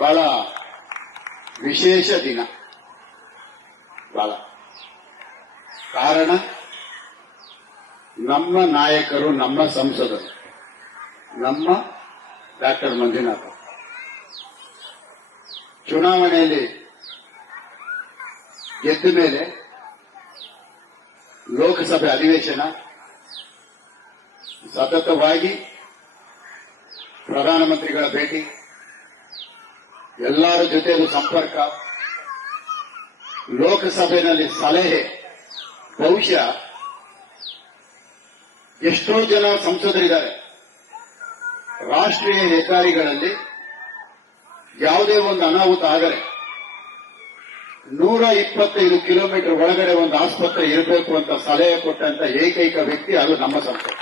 ಬಹಳ ವಿಶೇಷ ದಿನ. ಬಹಳ ಕಾರಣ ನಮ್ಮ ನಾಯಕರು, ನಮ್ಮ ಸಂಸದರು, ನಮ್ಮ ಡಾಕ್ಟರ್ ಮಂಜುನಾಥ್ ಚುನಾವಣೆಯಲ್ಲಿ ಗೆದ್ದ ಮೇಲೆ ಲೋಕಸಭೆ ಅಧಿವೇಶನ ಸತತವಾಗಿ ಪ್ರಧಾನಮಂತ್ರಿಗಳ ಭೇಟಿ, ಎಲ್ಲರ ಜೊತೆಗೂ ಸಂಪರ್ಕ, ಲೋಕಸಭೆಯಲ್ಲಿ ಸಲಹೆ. ಬಹುಶಃ ಎಷ್ಟೋ ಜನ ಸಂಸದರಿದ್ದಾರೆ, ರಾಷ್ಟ್ರೀಯ ಹೆದ್ದಾರಿಗಳಲ್ಲಿ ಯಾವುದೇ ಒಂದು ಅನಾಹುತ ಆದರೆ 125 ಕಿಲೋಮೀಟರ್ ಒಳಗಡೆ ಒಂದು ಆಸ್ಪತ್ರೆ ಇರಬೇಕು ಅಂತ ಸಲಹೆ ಕೊಟ್ಟಂತ ಏಕೈಕ ವ್ಯಕ್ತಿ ಅದು ನಮ್ಮ ಸಂಸದ.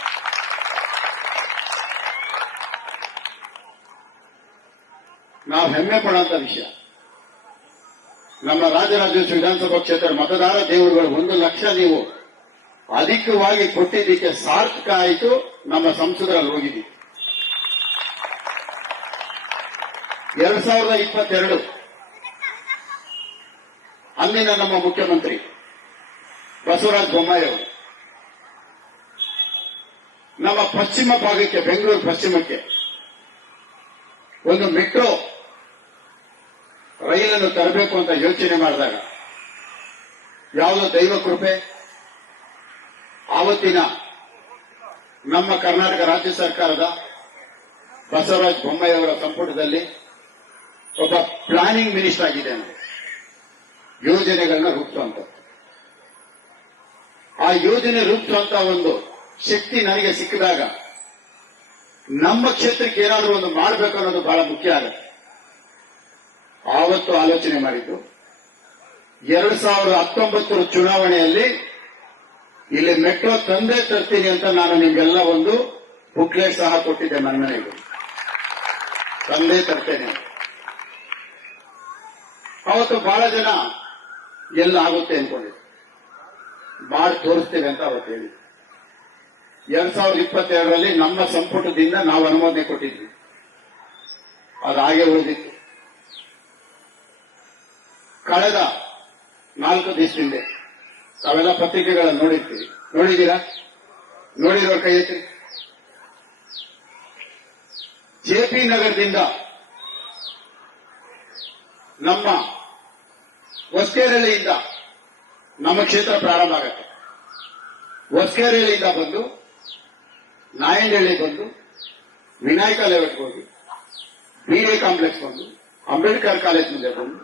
ನಾವು ಹೆಮ್ಮೆ ಪಡುವಂತ ವಿಷಯ. ನಮ್ಮ ರಾಜರಾಜೇಶ್ವರಿ ವಿಧಾನಸಭಾ ಕ್ಷೇತ್ರ ಮತದಾರ ದೇವರುಗಳು 1 ಲಕ್ಷ ನೀವು ಅಧಿಕವಾಗಿ ಕೊಟ್ಟಿದ್ದಕ್ಕೆ ಸಾರ್ಥಕ ಆಯಿತು. ನಮ್ಮ ಸಂಸದರಲ್ಲಿ ಹೋಗಿದ್ದೀವಿ. 2022 ಅಂದಿನ ನಮ್ಮ ಮುಖ್ಯಮಂತ್ರಿ ಬಸವರಾಜ ಬೊಮ್ಮಾಯಿ ಅವರು ನಮ್ಮ ಪಶ್ಚಿಮ ಭಾಗಕ್ಕೆ, ಬೆಂಗಳೂರು ಪಶ್ಚಿಮಕ್ಕೆ ಒಂದು ಮೆಟ್ರೋ ರೈಲನ್ನು ತರಬೇಕು ಅಂತ ಯೋಚನೆ ಮಾಡಿದಾಗ ಯಾವುದೋ ದೈವ ಕೃಪೆ, ಆವತ್ತಿನ ನಮ್ಮ ಕರ್ನಾಟಕ ರಾಜ್ಯ ಸರ್ಕಾರದ ಬಸವರಾಜ ಬೊಮ್ಮಾಯಿ ಅವರ ಸಂಪುಟದಲ್ಲಿ ಒಬ್ಬ ಪ್ಲಾನಿಂಗ್ ಮಿನಿಸ್ಟರ್ ಆಗಿದೆ. ಯೋಜನೆಗಳನ್ನ ರೂಪಿಸುವಂತ, ಆ ಯೋಜನೆ ರೂಪಿಸುವಂತ ಒಂದು ಶಕ್ತಿ ನನಗೆ ಸಿಕ್ಕಿದಾಗ ನಮ್ಮ ಕ್ಷೇತ್ರಕ್ಕೆ ಏನಾದರೂ ಒಂದು ಮಾಡಬೇಕು ಅನ್ನೋದು ಬಹಳ ಮುಖ್ಯ ಆಗುತ್ತೆ. ಆವತ್ತು ಆಲೋಚನೆ ಮಾಡಿದ್ದು 2019 ಚುನಾವಣೆಯಲ್ಲಿ ಇಲ್ಲಿ ಮೆಟ್ರೋ ತಂದೆ ತರ್ತೀನಿ ಅಂತ ನಾನು ನಿಮ್ಗೆಲ್ಲ ಒಂದು ಬುಕ್ಲೆಟ್ ಸಹ ಕೊಟ್ಟಿದ್ದೆ. ನನ್ನ ಮನೆಗೆ ತಂದೆ ತರ್ತೇನೆ. ಅವತ್ತು ಬಹಳ ಜನ ಎಲ್ಲ ಆಗುತ್ತೆ ಅನ್ಕೊಂಡಿದ್ರು, ಮಾಡಿ ತೋರಿಸ್ತೇವೆ ಅಂತ ಅವತ್ತು ಹೇಳಿ. 2022ರಲ್ಲಿ ನಮ್ಮ ಸಂಪುಟದಿಂದ ನಾವು ಅನುಮೋದನೆ ಕೊಟ್ಟಿದ್ವಿ, ಅದು ಹಾಗೆ ಉಳಿದಿತ್ತು. ಕಳೆದ 4 ದಿವಸದಿಂದ ತಾವೆಲ್ಲ ಪತ್ರಿಕೆಗಳನ್ನು ನೋಡಿರ್ತೀರಿ, ನೋಡಿದ್ದೀರಾ? ನೋಡಿದವರು ಕೈ ಎತ್ತಿ. ಜೆಪಿ ನಗರದಿಂದ ನಮ್ಮ ಹೊಸಕೆರೆಹಳ್ಳಿಯಿಂದ ನಮ್ಮ ಕ್ಷೇತ್ರ ಪ್ರಾರಂಭ ಆಗುತ್ತೆ. ಹೊಸಕೆರೆಹಳ್ಳಿಯಿಂದ ಬಂದು ನಾಯಂಡಹಳ್ಳಿ ಬಂದು ವಿನಾಯಕ ಲೇಔಟ್ ಹೋಗಿ ಬಿಎ ಕಾಂಪ್ಲೆಕ್ಸ್ ಬಂದು ಅಂಬೇಡ್ಕರ್ ಕಾಲೇಜ್ ಮುಂದೆ ಬಂದು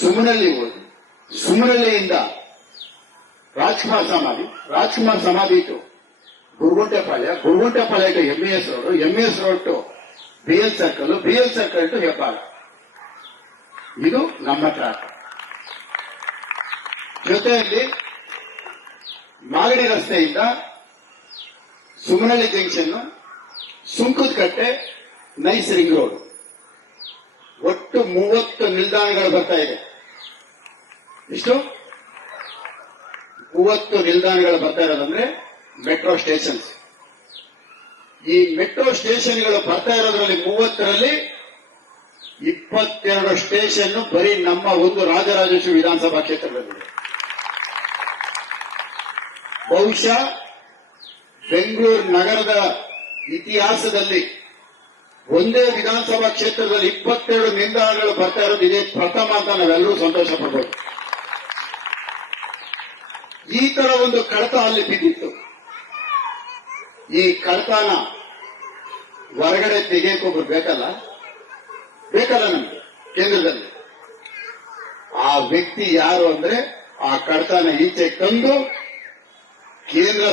ಸುಮನಹಳ್ಳಿ ಹೋಗಿ ಸುಮನಹಳ್ಳಿಯಿಂದ ರಾಜ್ಕುಮಾರ್ ಸಮಾಧಿ ಇಟ್ಟು Guruguntepalya to MES road to BL circle to Hebbal. ಇದು ನಮ್ಮ ಟ್ರ್ಯಾಕ್. ಜೊತೆಯಲ್ಲಿ ಮಾಗಡಿ ರಸ್ತೆಯಿಂದ Sumanahalli junction, Sunkadakatte, nice ring road, ಒಟ್ಟು 30 ನಿಲ್ದಾಣಗಳು ಬರ್ತಾ ಇದೆ. ಇಷ್ಟು 30 ನಿಲ್ದಾಣಗಳು ಬರ್ತಾ ಇರೋದಂದ್ರೆ ಮೆಟ್ರೋ ಸ್ಟೇಷನ್ಸ್. ಈ ಮೆಟ್ರೋ ಸ್ಟೇಷನ್ಗಳು ಬರ್ತಾ ಇರೋದ್ರಲ್ಲಿ 30ರಲ್ಲಿ 22 ಸ್ಟೇಷನ್ ಬರೀ ನಮ್ಮ ಒಂದು ರಾಜರಾಜೇಶ್ವರಿ ವಿಧಾನಸಭಾ ಕ್ಷೇತ್ರದಲ್ಲಿದೆ. ಬಹುಶಃ ಬೆಂಗಳೂರು ನಗರದ ಇತಿಹಾಸದಲ್ಲಿ ಒಂದೇ ವಿಧಾನಸಭಾ ಕ್ಷೇತ್ರದಲ್ಲಿ 22 ನಿಲ್ದಾಣಗಳು ಬರ್ತಾ ಇರೋದು ಇದೇ ಪ್ರಥಮ ಅಂತ ನಾವೆಲ್ಲರೂ ಸಂತೋಷ ಪಡಬಹುದು. ಈ ತರ ಒಂದು ಕಡತ ಅಲ್ಲಿ ಬಿದ್ದಿತ್ತು. ಈ ಕಡತನ ಹೊರಗಡೆ ತೆಗೆಯಕ್ಕೊಬ್ರು ಬೇಕಲ್ಲ ನಮ್ಗೆ ಕೇಂದ್ರದಲ್ಲಿ. ಆ ವ್ಯಕ್ತಿ ಯಾರು ಅಂದ್ರೆ ಆ ಕಡತನ ಈಚೆ ತಂದು ಕೇಂದ್ರ